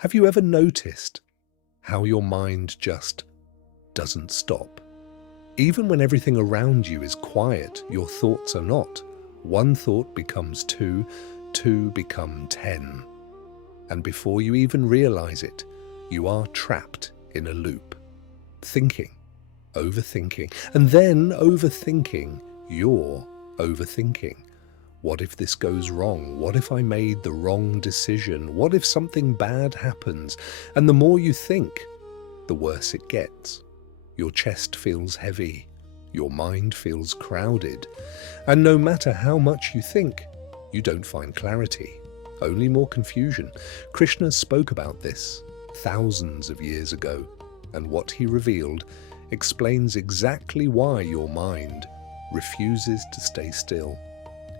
Have you ever noticed how your mind just doesn't stop? Even when everything around you is quiet, your thoughts are not. One thought becomes two, two become 10. And before you even realize it, you are trapped in a loop. Thinking, overthinking, and then overthinking your overthinking. What if this goes wrong? What if I made the wrong decision? What if something bad happens? And the more you think, the worse it gets. Your chest feels heavy. Your mind feels crowded. And no matter how much you think, you don't find clarity, only more confusion. Krishna spoke about this thousands of years ago, and what he revealed explains exactly why your mind refuses to stay still.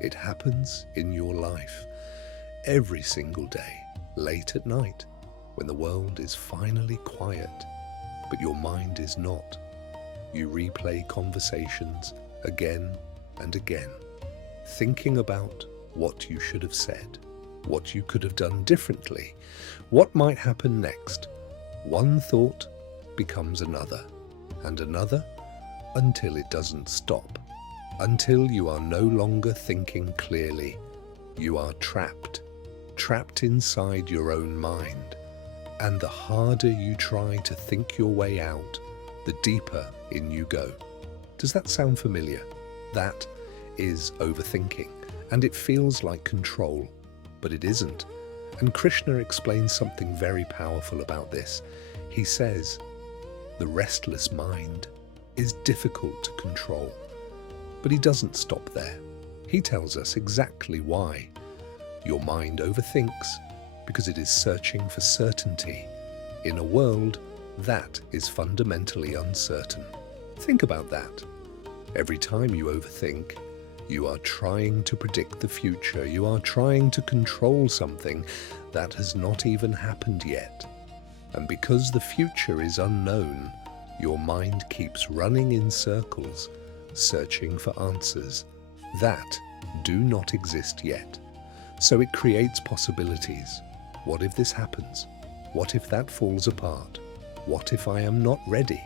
It happens in your life every single day, late at night, when the world is finally quiet, but your mind is not. You replay conversations again and again, thinking about what you should have said, what you could have done differently, what might happen next. One thought becomes another, and another, until it doesn't stop. Until you are no longer thinking clearly. You are trapped inside your own mind. And the harder you try to think your way out, the deeper in you go. Does that sound familiar? That is overthinking, and it feels like control, but it isn't. And Krishna explains something very powerful about this. He says, the restless mind is difficult to control. But he doesn't stop there. He tells us exactly why. Your mind overthinks because it is searching for certainty in a world that is fundamentally uncertain. Think about that. Every time you overthink, you are trying to predict the future. You are trying to control something that has not even happened yet. And because the future is unknown, your mind keeps running in circles, searching for answers that do not exist yet. So it creates possibilities. What if this happens? What if that falls apart? What if I am not ready?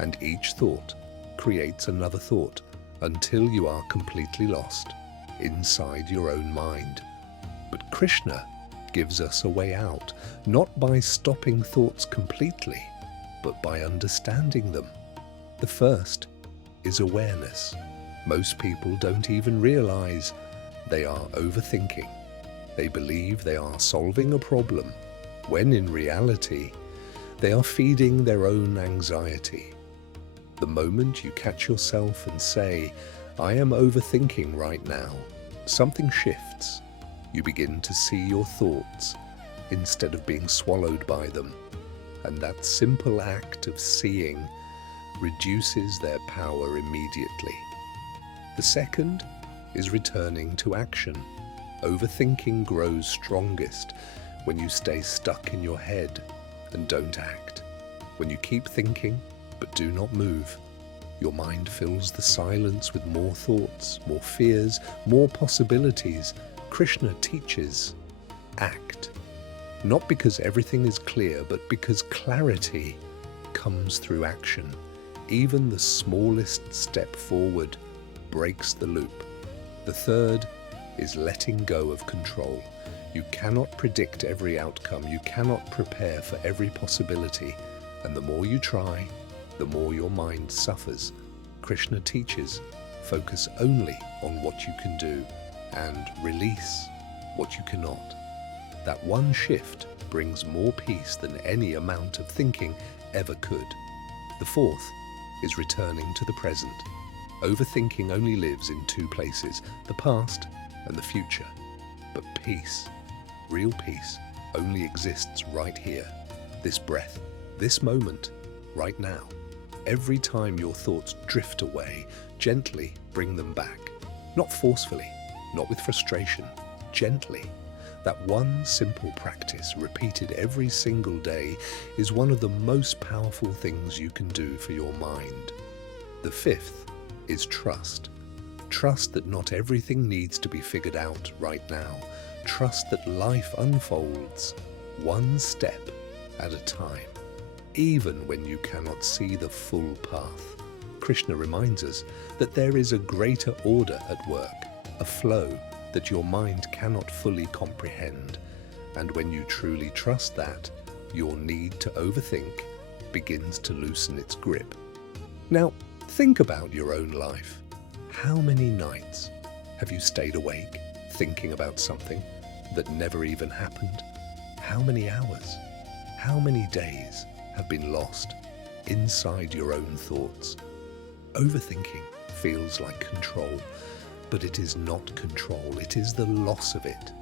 And each thought creates another thought until you are completely lost inside your own mind. But Krishna gives us a way out, not by stopping thoughts completely, but by understanding them. The first is awareness. Most people don't even realize they are overthinking. They believe they are solving a problem, when in reality, they are feeding their own anxiety. The moment you catch yourself and say, I am overthinking right now, something shifts. You begin to see your thoughts instead of being swallowed by them. And that simple act of seeing reduces their power immediately. The second is returning to action. Overthinking grows strongest when you stay stuck in your head and don't act. When you keep thinking but do not move, your mind fills the silence with more thoughts, more fears, more possibilities. Krishna teaches, act. Not because everything is clear, but because clarity comes through action. Even the smallest step forward breaks the loop. The third is letting go of control. You cannot predict every outcome. You cannot prepare for every possibility. And the more you try, the more your mind suffers. Krishna teaches, focus only on what you can do and release what you cannot. That one shift brings more peace than any amount of thinking ever could. The fourth is returning to the present. Overthinking only lives in two places, the past and the future. But peace, real peace, only exists right here, this breath, this moment, right now. Every time your thoughts drift away, gently bring them back. Not forcefully, not with frustration, gently. That one simple practice, repeated every single day, is one of the most powerful things you can do for your mind. The fifth is trust. Trust that not everything needs to be figured out right now. Trust that life unfolds one step at a time, even when you cannot see the full path. Krishna reminds us that there is a greater order at work, a flow that your mind cannot fully comprehend. And when you truly trust that, your need to overthink begins to loosen its grip. Now, think about your own life. How many nights have you stayed awake thinking about something that never even happened? How many hours, how many days have been lost inside your own thoughts? Overthinking feels like control, but it is not control, it is the loss of it.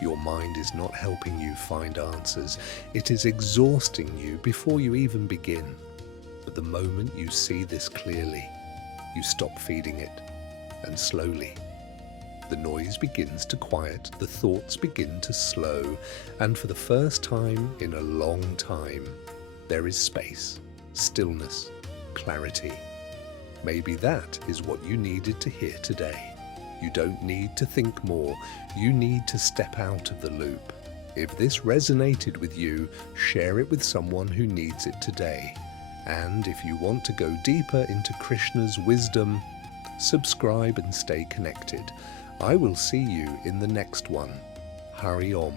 Your mind is not helping you find answers, it is exhausting you before you even begin. But the moment you see this clearly, you stop feeding it, and slowly, the noise begins to quiet, the thoughts begin to slow, and for the first time in a long time, there is space, stillness, clarity. Maybe that is what you needed to hear today. You don't need to think more, you need to step out of the loop. If this resonated with you, share it with someone who needs it today. And if you want to go deeper into Krishna's wisdom, subscribe and stay connected. I will see you in the next one. Hari Om.